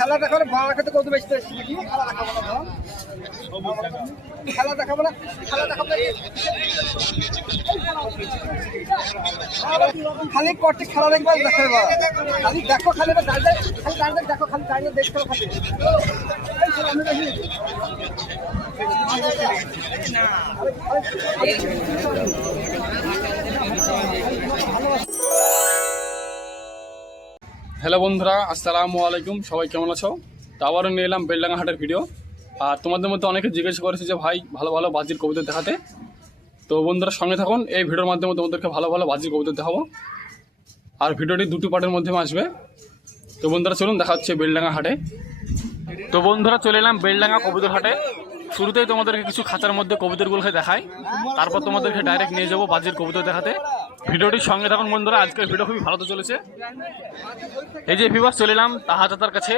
খেলা দেখাবো বাংলা খেতে কত বেশি নাকি খেলা দেখাবো না খেলা দেখাবো না খালি করতে খেলা দেখবা দেখাবে খালি দেখো খালি খালি দেখো খালি দাঁড়িয়ে দেখতে খালি হ্যালো বন্ধুরা, আসসালামু আলাইকুম। সবাই কেমন আছো? তো আবারও নিয়ে এলাম বেলডাঙ্গা হাটের ভিডিও। আর তোমাদের মধ্যে অনেকে জিজ্ঞেস করেছে যে ভাই ভালো ভালো বাজির কবুতর দেখাতে। তো বন্ধুরা সঙ্গে থাকুন, এই ভিডিওর মাধ্যমে তোমাদেরকে ভালো ভালো বাজির কবুতর দেখাবো। আর ভিডিওটি দুটি পার্টের মাধ্যমে আসবে। তো বন্ধুরা চলুন, দেখা হচ্ছে বেলডাঙ্গা হাটে। তো বন্ধুরা চলে এলাম বেলডাঙ্গা কবুতর হাটে। শুরুতেই তোমাদেরকে কিছু খাঁচার মধ্যে কবুতরগুলোকে দেখাই, তারপর তোমাদেরকে ডাইরেক্ট নিয়ে যাবো বাজির কবুতর দেখাতে। ভিডিওটির সঙ্গে থাকুন বন্ধুরা, আজকের ভিডিও খুবই ভালো তো চলেছে। এই যে ভিউয়ার্স চলে এলাম তাহাজাতার কাছে,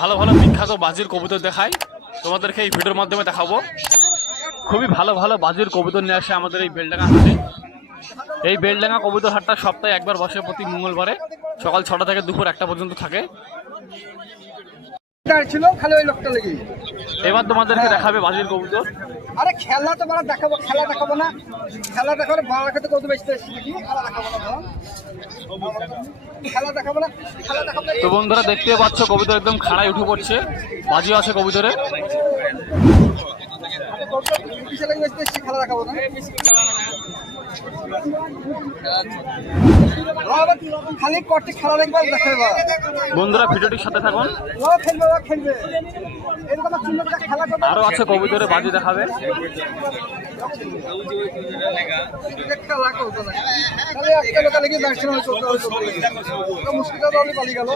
ভালো ভালো বিখ্যাত বাজির কবুতর দেখাই তোমাদেরকে এই ভিডিওর মাধ্যমে দেখাবো। খুবই ভালো ভালো বাজির কবুতর নিয়ে আসে আমাদের এই বেলডাঙ্গা হাটে। এই বেলডাঙ্গা কবুতর হাটটা সপ্তাহে একবার বসে, প্রতি মঙ্গলবারে সকাল 6টা থেকে দুপুর 1টা পর্যন্ত থাকে। ছিল খালি ওই লোকটা লেগে এবার তোমাদেরকে দেখাবে বাজির কবুতর। আরে খেলা তো বড় দেখাবো, খেলা দেখাবো না খেলা দেখাবো বাংলা খেতে কত বেশি নাকি খেলা দেখাবো না খেলা দেখাবো না খেলা দেখাবো। তো বন্ধুরা দেখতে পাচ্ছ কবুতর একদম খাড়ায় উঠে পড়ছে, বাজিও আছে কবুতরে। খেলা দেখাবো না খালি করতে খেলা দেখবা দেখাবে বন্ধুরা ভিডিওটির সাথে থাকুন, খেলবে খেলবে এরকম খেলা করবে। আরো আছে কবুতরে বাজি দেখাবে। খেলা করবো না খালি একটা লোক লেগে ব্যাটসম্যান চলতে মুশকিল হলে পালিয়ে গেল।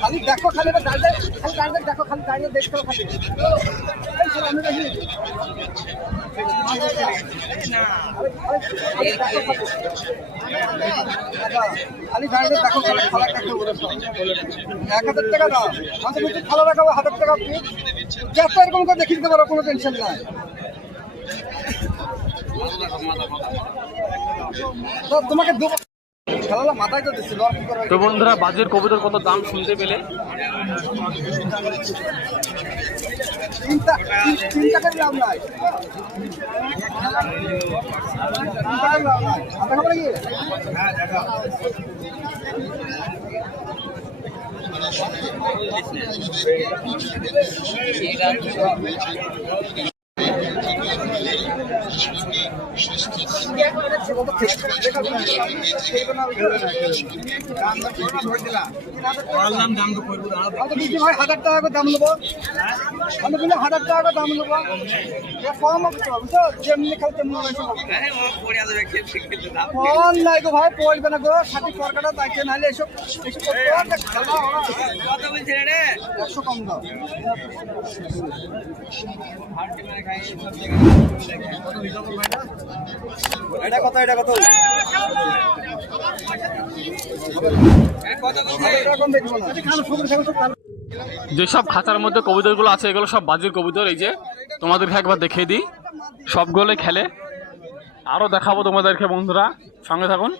খালি দেখো খালি খালি দেখো খালি দাঁড়িয়ে দেখতে খালি খালি দাঁড়িয়ে দেখো খেলা কাকে বলেছ 1000 টাকা দাও আমাদের কিছু খেলা রাখাবো 1000 টাকা যত এরকম করে দেখিয়ে দিতে পারো, কোনো টেনশন নাই। তোমাকে খেলা মাথায় তো দিচ্ছিল। তো বন্ধুরা বাজির কবুতর কত দাম শুনতে পেলে। 3 টাকার লাভ নাই, 3 টাকার লাভ নাই। আধা খাবার কি ভাই 1000 টাকা করে দাম নেবো, আমি বলি 1000 টাকা করে দাম নেবো। কম বুঝছো, যেমনি খেলে তেমনি ফোন নাই গো ভাই, পড়বে না গো। সাথে সরকারটা পাইছে, নাহলে এসব কম দাও। এটা কত যেসব খাঁচার মধ্যে কবুতরগুলো আছে এগুলো সব বাজির কবুতর। এই যে তোমাদেরকে একবার দেখিয়ে দিই, সবগুলোই খেলে। আরো দেখাবো তোমাদেরকে বন্ধুরা, সঙ্গে থাকুন।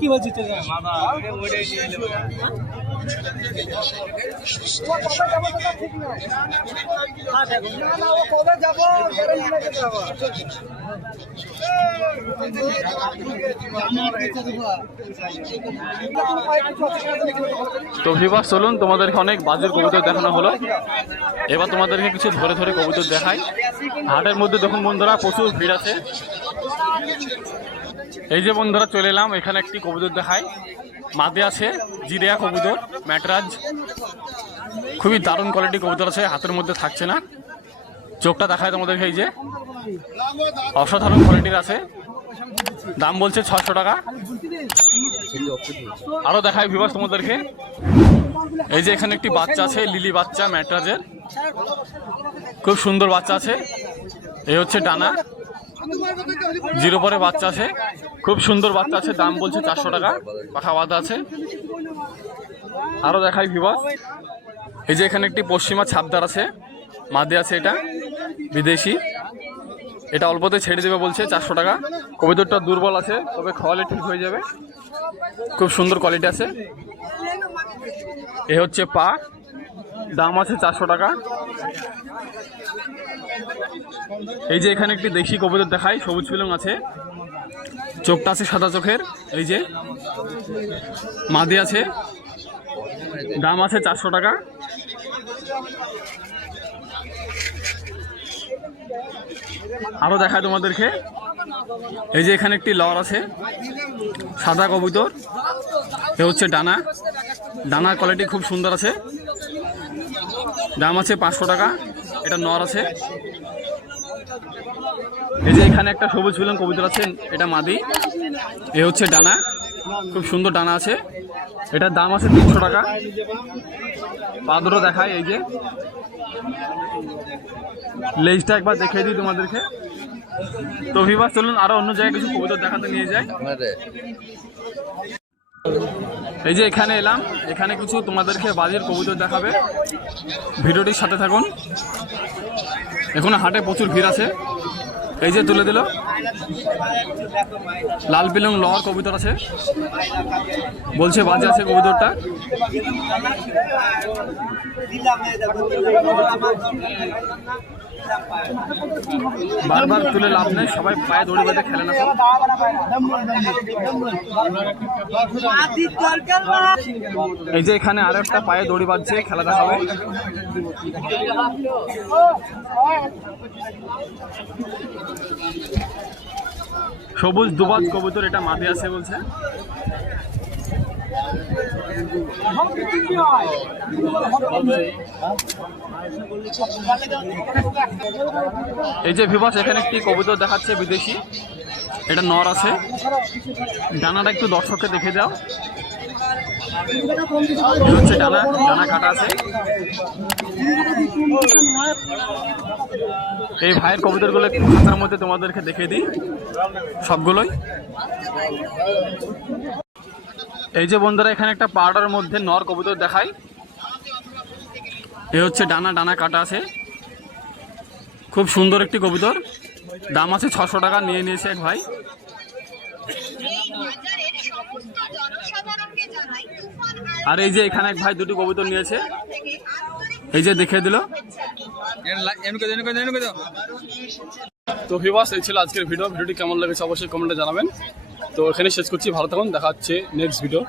কি বলছি ঠিক না, ও কবে যাবো তো ভিউয়ার্স চলুন, তোমাদেরকে অনেক বাজির কবুতর দেখানো হলো। এবার তোমাদেরকে কিছু ধরে ধরে কবুতর দেখাই। হাটের মধ্যে দেখুন বন্ধুরা প্রচুর ভিড় আছে। এই যে বন্ধুরা চলে এলাম, এখানে একটি কবুতর দেখাই। মাদে আছে জিরিয়া কবুতর, ম্যাটরাজ, খুবই দারুণ কোয়ালিটি কবুতর আছে, হাতের মধ্যে থাকছে না। চোখটা দেখায় তোমাদেরকে, এই যে অসাধারণ কোয়ালিটির আছে। দাম বলছে 600 টাকা। আরো দেখাই ভিউয়ার্স তোমাদেরকে। এই যে এখানে একটি বাচ্চা আছে, লিলি বাচ্চা ম্যাট্রাজের, খুব সুন্দর বাচ্চা আছে। এই হচ্ছে ডানা, জিরো পরে বাচ্চা আছে, খুব সুন্দর বাচ্চা আছে। দাম বলছে 400 টাকা, পাখা বাঁধা আছে। আরও দেখাই ভিউয়ার্স, এই যে এখানে একটি পশ্চিমা ছাপদার আছে, মাদি আছে, এটা বিদেশি। এটা অল্পতে ছেড়ে দেবে বলছে 400 টাকা। কবুতরটা দুর্বল আছে, তবে খাওয়ালে ঠিক হয়ে যাবে, খুব সুন্দর কোয়ালিটি আছে। এ হচ্ছে পা, দাম আছে 400 টাকা। এই যে এখানে একটি দেশি কবুতর দেখাই, সবুজ পিলং আছে, চোখটা আছে সাদা চোখের। এই যে মাদি আছে, দাম আছে 400 টাকা। আরও দেখায় তোমাদেরকে, এই যে এখানে একটি লর আছে, সাদা কবুতর। এ হচ্ছে ডানা, ডানার কোয়ালিটি খুব সুন্দর আছে, দাম আছে 500 টাকা। এটা নর আছে। এই যে এখানে একটা সবুজ পিলং কবুতর আছে, এটা মাদি। এ হচ্ছে ডানা, খুব সুন্দর ডানা আছে, এটার দাম আছে 300 টাকা। পাদরও দেখায়, এই যে লেজটা একবার দেখিয়ে দিই তোমাদেরকে। তো ভিউয়ার্স চলুন আরো অন্য জায়গায় কিছু কবুতর দেখাতে নিয়ে যাই। এই যে এখানে এলাম, এখানে কিছু তোমাদেরকে বাজির কবুতর দেখাবে, ভিডিওটির সাথে থাকুন। এখন হাটে প্রচুর ভিড় আছে। এই যে তুলে দিল, লাল পিলং লহর কবুতর আছে, বলছে বাজে আছে কবুতরটা। বারবার তুলে লাভ নেই, সবাই পায়ে দৌড়ে বেঁধে খেলে না। এই যে এখানে আরো একটা পায়ে দড়ি বাজছে, খেলা দেখাবে। সবুজ দুবাজ কবুতর, এটা মাদি আছে বলছে। এই যে ভিউয়ার্স এখানে একটি কবুতর দেখাচ্ছে বিদেশি, এটা নর আছে, ডানাটা একটু দর্শককে দেখে দাও। হচ্ছে ডানা, ডানা কাটা আছে। এই ভাইয়ের কবুতরগুলো একটু খাঁচার মধ্যে তোমাদেরকে দেখে দিই সবগুলোই। এই যে বন্ধুরা এখানে একটা পাউডার মধ্যে নর কবুতর দেখাই। এ হচ্ছে ডানা, ডানা কাটা আছে, খুব সুন্দর একটি কবুতর, দাম আছে 600 টাকা। নিয়ে নিয়েছে এক ভাই। আর এই যে এখানে এক ভাই দুটি কবুতর নিয়েছে, এই যে দেখিয়ে দিল। তো ভিউয়ার্স এই ছিল আজকের ভিডিওটি কেমন লেগেছে অবশ্যই কমেন্টে জানাবেন। তো এখানে শেষ করছি, ভালো থাকুন, দেখা হচ্ছে নেক্সট ভিডিও।